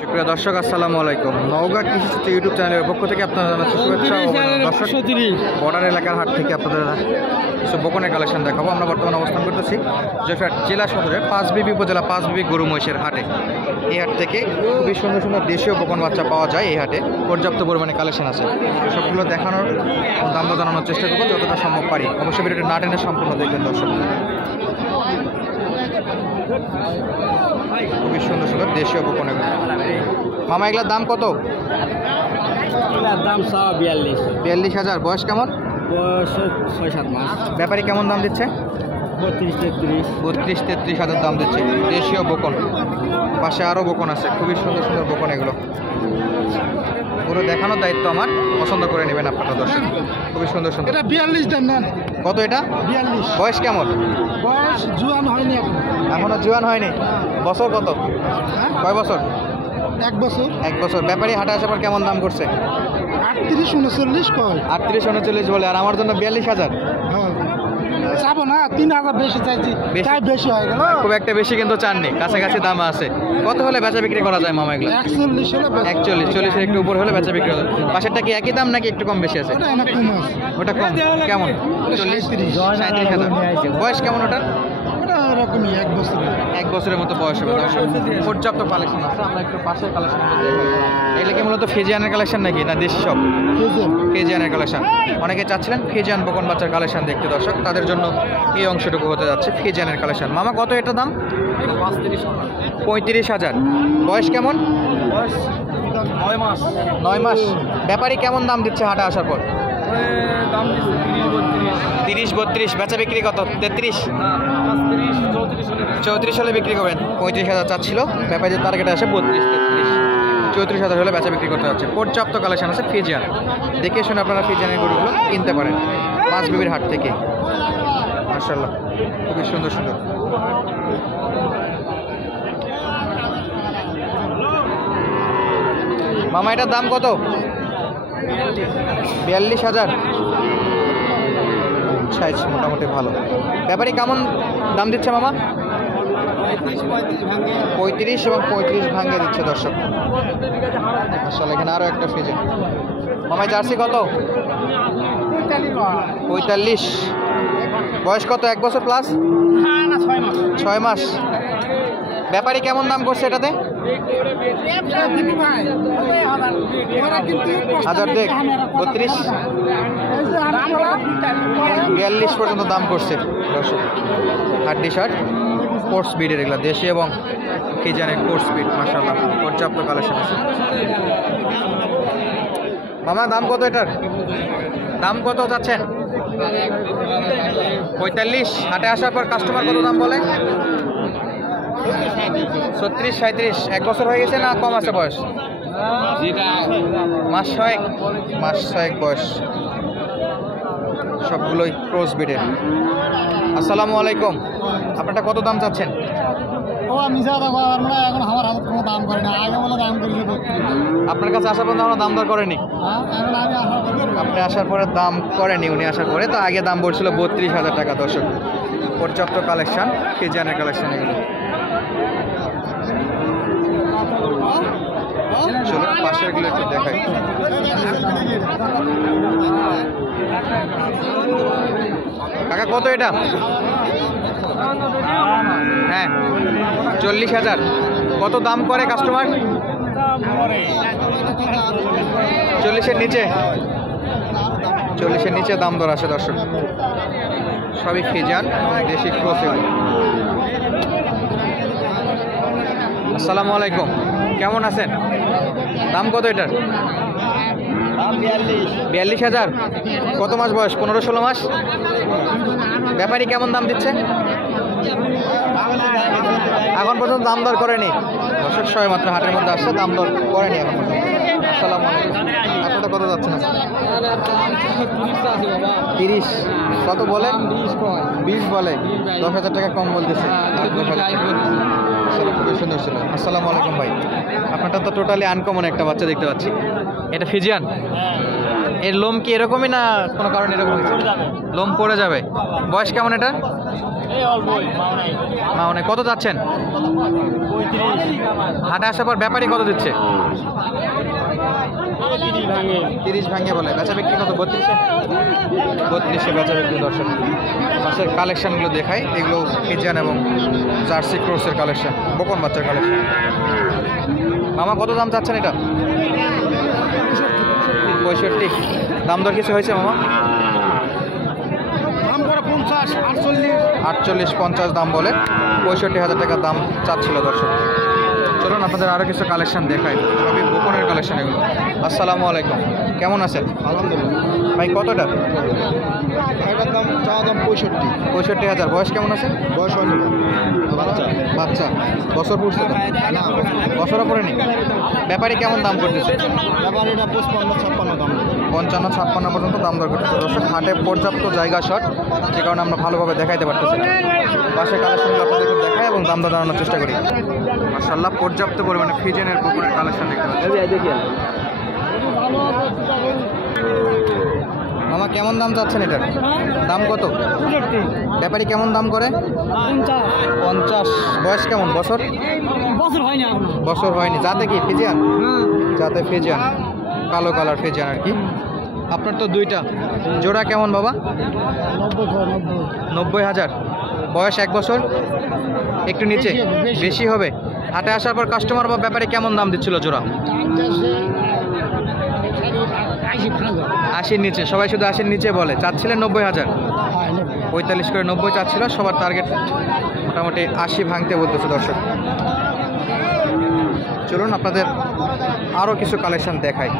সুপ্রিয় দর্শক আসসালামু আলাইকুম। নওগাঁ কৃষি ইউটিউব চ্যানেলের পক্ষ থেকে আপনাদের জানাচ্ছি শুভেচ্ছা। দর্শক, বর্ডার এলাকার হাট থেকে আপনাদের কিছু বকনের কালেকশন দেখাবো। আমরা বর্তমানে অবস্থান করতেছি জয়পুরহাট জেলা সদরে পাঁচবিবি উপজেলা পাঁচবিবি গরু মহিষের হাটে। এই হাট থেকে খুবই সুন্দর সুন্দর দেশীয় বকন বাচ্চা পাওয়া যায়। এই হাটে পর্যাপ্ত পরিমাণে কালেকশন আছে। সবগুলো দেখানোর দাম জানানোর চেষ্টা করবো যতটা সম্ভব পারি। অবশ্যই ভিডিওটি না টেনে সম্পূর্ণ দেখবেন দর্শক। খুবই সুন্দর সুন্দর দেশীয় বকন এগুলো। মামা এগুলোর দাম কত? দাম 42,000। বয়স কেমন? বয়স 6-7 মাস। ব্যাপারী কেমন দাম দিচ্ছে? 32-33 হাজার দাম দিচ্ছে। দেশীয় বকন, পাশে আরও বকন আছে। খুবই সুন্দর সুন্দর বকন এগুলো। পুরো দেখানোর দায়িত্ব আমার, পছন্দ করে নেবেন আপনারা দর্শক। খুবই সুন্দর সুন্দর। এটা 42 দেন না। কত এটা? 42। বয়স কেমন? বয়স জুয়ান হয়নি এখনো জোয়ান হয়নি। বছর কত? কয় বছর? 1 বছর। 1 বছর। ব্যাপারী হাটে আসার পর কেমন দাম করছে? 38-39 কয়। 38-39 বলে, আর আমার জন্য 42,000। হ্যাঁ, চাবো না, 3,000 বেশি চাইছি। তাই বেশি হয়ে গেল। খুব একটা বেশি কিন্তু চাননি, কাছাকাছি দাম আছে। কত হলে বেচা বিক্রি করা যায় মামা এগুলো? 41 হলে 41-40 একটু উপর হলে বেচা বিক্রি হবে। পাশেরটা কি একই দাম নাকি একটু কম বেশি আছে? ওটা অনেক কম আছে। ওটা কম কেমন? 37,000। বয়স কেমন ওটার? ওটা এরকমই 1 বছর। 1 বছরের মতো বয়স হবে। পর্যাপ্ত কালেকশন আছে। আমরা একটু পাশের কালেকশন এগুলো কি মূলত ফেজিয়ানের কালেকশন নাকি না দেশি সব? ফেজিয়ানের কালেকশন। অনেকে চাচ্ছিলেন ফেজিয়ান বকন বাচ্চার কালেকশন দেখতে দর্শক, তাদের জন্য এই অংশটুকু হতে যাচ্ছে ফেজিয়ানের কালেকশন। মামা কত এটা দাম? 35,000। বয়স কেমন? 9 মাস। ব্যাপারী কেমন দাম দিচ্ছে হাটে আসার পর? 30-32। বেচা বিক্রি কত? 33? 34 হলে বিক্রি করবেন। 35,000 চাচ্ছিল, ব্যাপারীর টার্গেটে আসে 32-33। 34,000 হলে বেচা বিক্রি করতে যাচ্ছে। পর্যাপ্ত কালেকশন আছে ফিজিয়ান। দেখে শুনে আপনারা ফিজিয়ানের গরুগুলো কিনতে পারেন পাঁচবিবির হাট থেকে। মাশাআল্লাহ, খুবই সুন্দর সুন্দর। মামা এটার দাম কত? 42,000। সাইজ মোটামুটি ভালো। ব্যাপারী কেমন দাম দিচ্ছে মামা? 35 এবং 35 ভাঙে দিচ্ছে দর্শক। আসলে এখানে আরও একটা ফিজে। মামাই জার্সি কত? 45। বয়স কত? 1 বছর প্লাস? 6 মাস। ব্যাপারী কেমন দাম করছে এটাতে? 1000 দেখ। 32, 42 পর্যন্ত দাম করছে দর্শক। হাড্ডি শার্ট, কোর্স বিডের এগুলো দেশি এবং ফিজিয়ানের কোর্স বিড। মাশাআল্লাহ, পর্যাপ্ত কালেকশন আছে। মামা দাম কত এটার? দাম কত যাচ্ছেন? 45। হাটে আসার পর কাস্টমার কত দাম বলে? 36-37। 1 বছর হয়ে গেছে না কম আছে বয়স? মাস 6 বয়স। সবগুলোই ক্রস বিডের। আসসালামু আলাইকুম। আপনারটা কত দাম চাচ্ছেন? আপনার কাছে আসার পর আমরা দাম দর করেনি? আপনি আসার পরে দাম করেনি, উনি আসার পরে। তো আগে দাম বলছিল 32,000 টাকা দর্শক। পর্যাপ্ত কালেকশন, ফিজিয়ানের কালেকশন এগুলো। চলো পাশের গুলো একটু দেখাই। কাকা কত এটা? হ্যাঁ, 40,000। কত দাম করে কাস্টমার? 40-এর নিচে? 40-এর নিচে দাম দর আসে দর্শক। সবই ফিজিয়ান দেশি ক্রস এগুলো। আসসালামু আলাইকুম, কেমন আছেন? দাম কত এটার? 42,000। কত মাস বয়স? 15-16 মাস। ব্যাপারী কেমন দাম দিচ্ছে? এখন পর্যন্ত দাম দর করেনি দর্শক। সবাই মাত্র হাটের মধ্যে আসছে, দাম দর করেনি এখন পর্যন্ত। আসসালামু আলাইকুম। আপনারটা কত যাচ্ছে না? 30। কত বলে? 20 বলে। 10,000 টাকা কম বলতেছে। খুবই সুন্দর ছিল। আসসালামু আলাইকুম ভাই। আপনারটা তো টোটালি আনকমন একটা বাচ্চা দেখতে পাচ্ছি। এটা ফিজিয়ান? এর লোম কি এরকমই না কোনো কারণে এরকম হয়েছে? লোম পড়ে যাবে। বয়স কেমন এটা? মা অনেক। কত যাচ্ছেন? হাটে আসার পর ব্যাপারী কত দিচ্ছে? 30 ভাঙে বলে। বেচা বিক্রি কত? 32-এ? 32-এ বেচা বিক্রি দর্শক। মাছের কালেকশনগুলো দেখাই, এগুলো ফিজিয়ান এবং জার্সি ক্রসের কালেকশন, বকন বাচ্চার কালেকশন। মামা কত দাম চাচ্ছেন এটা? 65। দাম দর কিছু হয়েছে মামা? 48-50 দাম বলে, 65,000 টাকা দাম চাচ্ছিল দর্শক। চলুন আপনাদের আরও কিছু কালেকশন দেখাই, সবই বকনের কালেকশন এগুলো। আসসালামু আলাইকুম, কেমন আছেন? আলহামদুলিল্লাহ। ভাই কতটা? এটার দাম চাওয়া দাম 65,000। বয়স কেমন আছে? বয়স হয়নি বাচ্চা। বাচ্চা বছর পড়ছে তো? বছরও পড়েনি। ব্যাপারী কেমন দাম করতেছে? ব্যাপার এটা 55-56 দাম। 55-56 পর্যন্ত দাম দর করতেছে দর্শক। হাটে পর্যাপ্ত জায়গা শর্ট, যে কারণে আমরা ভালোভাবে দেখাইতে পারতেছি না। পাশের কালেকশনগুলো আপনাদেরকে দেখাই এবং দাম দর জানানোর চেষ্টা করি। মাশাআল্লাহ, পর্যাপ্ত পরিমাণে ফিজিয়ানের বকনের কালেকশন দেখতে পাচ্ছি। মামা কেমন দাম চাচ্ছেন এটার? দাম কত? ব্যাপারী কেমন দাম করে? 50। বয়স কেমন? বছর হয়নি বছর হয়নি। যাতে কি ফিজিয়ান? যাতে ফিজিয়ান, কালো কালার ফিজিয়ান আর কি। আপনার তো দুইটা, জোড়া কেমন বাবা? 90,000। বয়স 1 বছর একটু নিচে, বেশি হবে। হাটে আসার পর কাস্টমার বা ব্যাপারে কেমন দাম দিচ্ছিল জোড়া? 80-র নিচে, সবাই শুধু 80-র নিচে বলে। চাচ্ছিলেন 90,000, 45 করে 90 চাচ্ছিল। সবার টার্গেট মোটামুটি 80 ভাঙতে বলতেছে দর্শক। চলুন আপনাদের আরও কিছু কালেকশন দেখাই,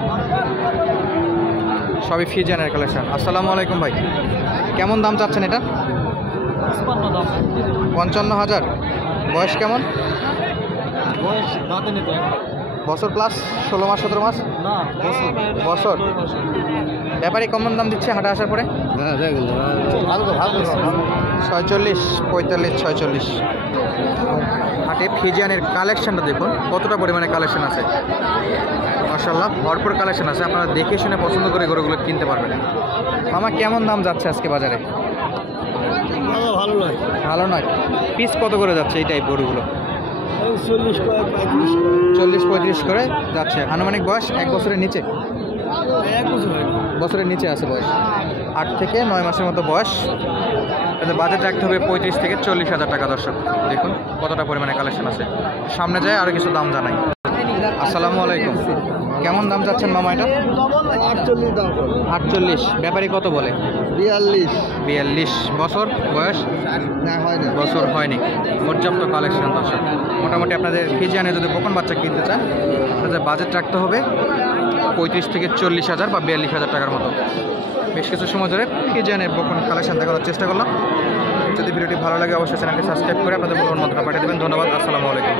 সবই ফিজিয়ানের কালেকশন। আসসালামু আলাইকুম ভাই, কেমন দাম চাচ্ছেন এটা? 55,000। বয়স কেমন? বছর প্লাস, 16 মাস 17 মাস? বছর। ব্যাপারী কেমন দাম দিচ্ছে হাটে আসার পরে? 46, 45, 46। হাটে ফিজিয়ানের কালেকশনটা দেখুন কতটা পরিমাণে কালেকশন আছে। মাশাআল্লাহ, ভরপুর কালেকশন আছে। আপনারা দেখে শুনে পছন্দ করে গরুগুলো কিনতে পারবেন। মামা কেমন দাম যাচ্ছে আজকে বাজারে? ভালো নয়। পিস কত করে যাচ্ছে এই টাইপ গরুগুলো? 40-35 করে যাচ্ছে। আনুমানিক বয়স 1 বছরের নিচে? বছরের নিচে আছে বয়স। 8 থেকে 9 মাসের মতো বয়স। তাদের বাজেট রাখতে হবে 35 থেকে 40,000 টাকা দর্শক। দেখুন কতটা পরিমাণে কালেকশন আছে। সামনে যায় আরও কিছু দাম জানাই। আসসালামু আলাইকুম, কেমন দাম চাচ্ছেন মামা এটা? 48। ব্যাপারী কত বলে? 42। বছর বয়স? বছর হয়নি। পর্যাপ্ত কালেকশন দর্শক। মোটামুটি আপনাদের ফিজিয়ানে যদি বকন বাচ্চা কিনতে চান, আপনাদের বাজেট রাখতে হবে 35 থেকে 40,000 বা 42,000 টাকার মতো। বেশ কিছু সময় ধরে ফিজিয়ানের বকন কালেকশন দেখানোর চেষ্টা করলাম। যদি ভিডিওটি ভালো লাগে অবশ্যই চ্যানেলটি সাবস্ক্রাইব করে আপনাদের মূল্যবান মতামত পাঠিয়ে দেবেন। ধন্যবাদ। আসসালামু আলাইকুম।